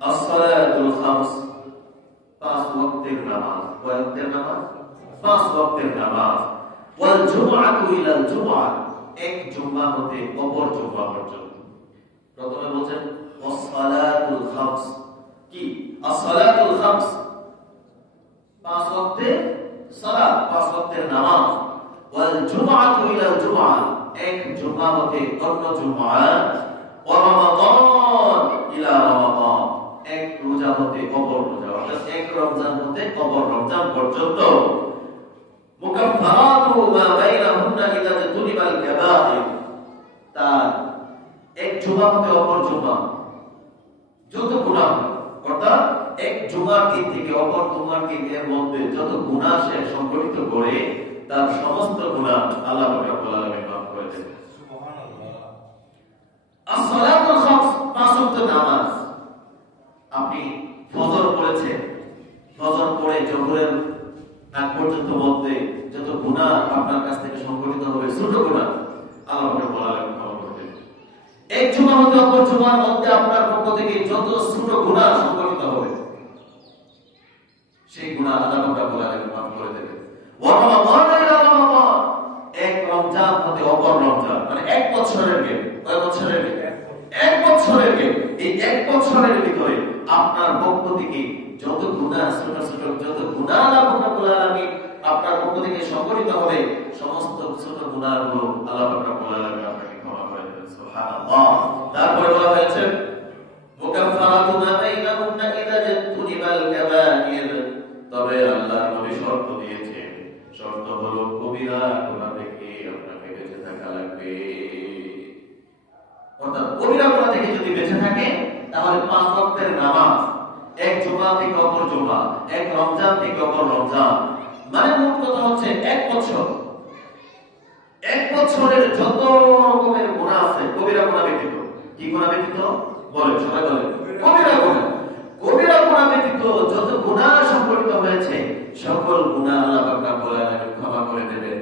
আসসালাতুল খামস, পাঁচ ওয়াক্তের নামাজ। কয় ওয়াক্তের নামাজ? পাঁচ ওয়াক্তের নামাজ। ওয়াল জুমআতু ইলাল জুমআ, এক জুমআ হতে অপর জুমআ পর্যন্ত। প্রথমে বলেন আসসালাতুল খামস, কি আসসালাতুল খামস, পাঁচ ওয়াক্তের সালাত, পাঁচ ওয়াক্তের নামাজ। ওয়াল জুমআতু ইলাল জুমআ, এক জুমআ হতে অন্য জুমআ। ওয়া রমাদান ইলা রমাদান, এক রোজা হতে অপর রোজা, অর্থাৎ এক রমজান হতে অপর রমজান পর্যন্ত। মুকাফফারাতু মা বাইনাহুন্না ইযা তুলিবাল কাবাইর, তার এক জুমা হতে অপর জুমা যত গুনাহ, অর্থাৎ এক জুমার দিন থেকে অপর জুমার দিনের মধ্যে যত গুনাহ সে সংগঠিত করে তার সমস্ত গুনাহ আল্লাহ রাব্বুল আলামিন মাফ করে দেন। সুবহানাল্লাহ। আসসালাতুল খামস, পাঁচ ওয়াক্ত নামাজ। আপনি ফজর পড়েছেন, ফজর পড়ে জোহরের আগ পর্যন্ত মধ্যে যত গুনাহ আপনার কাছ থেকে সংগঠিত হবে, ছোট গুনাহ, আল্লাহ রাব্বুল আলামিন মাফ করে দেন। এক জুমা হতে অপর জুমার মধ্যে আপনার পক্ষ থেকে যত ছোট গুনাহ সংগঠিত হবে, সেই গুনাহ আল্লাহ রাব্বুল আলামিন মাফ করে দেন। ওয়া রমাদান ইলা রমাদান, এক রমজান হতে অপর রমজান, মানে এক বছরের গ্যাপ। কয় বছরের গ্যাপ? এক বছরের গ্যাপ। এই এক বছরের ভিতরে আপনার পক্ষ থেকে যত গুনাহ, ছোট ছোট যত গুনাহ আল্লাহ রাব্বুল আলামিন আপনার পক্ষ থেকে সংগঠিত হবে, সমস্ত ছোট গুনাহগুলো আল্লাহ রাব্বুল আলামিন আপনাকে ক্ষমা করে দেবেন। সুবহানাল্লাহ। তারপরে বলা হয়েছে মুকাফফারাতু মা বাইনাহুন্না ইযা তুলিবাল কাবাইর, তবে আল্লাহর নবী শর্ত দিয়েছেন, শর্ত হলো কবিরা গুনাহ থেকে আপনাকে বেঁচে থাকা লাগবে। অর্থাৎ কবিরা গুনাহ থেকে যদি বেঁচে থাকে তাহলে পাঁচ ওয়াক্তের নামাজ, এক জুমা থেকে অপর জুমা, এক রমজান থেকে অপর রমজান, মানে মোট কথা হচ্ছে এক বছর, এক বছরের যত রকমের গুনাহ আছে কবিরা গুনাহ ব্যতীত। কি গুনাহ ব্যতীত? বলেন, সবাই বলেন। কবিরা গুনাহ, কবিরা গুনাহ ব্যতীত যত গুনাহ সংগঠিত হয়েছে সকল গুনাহ আল্লাহ পাক রব্বুল আলামিন ক্ষমা করে দেবেন।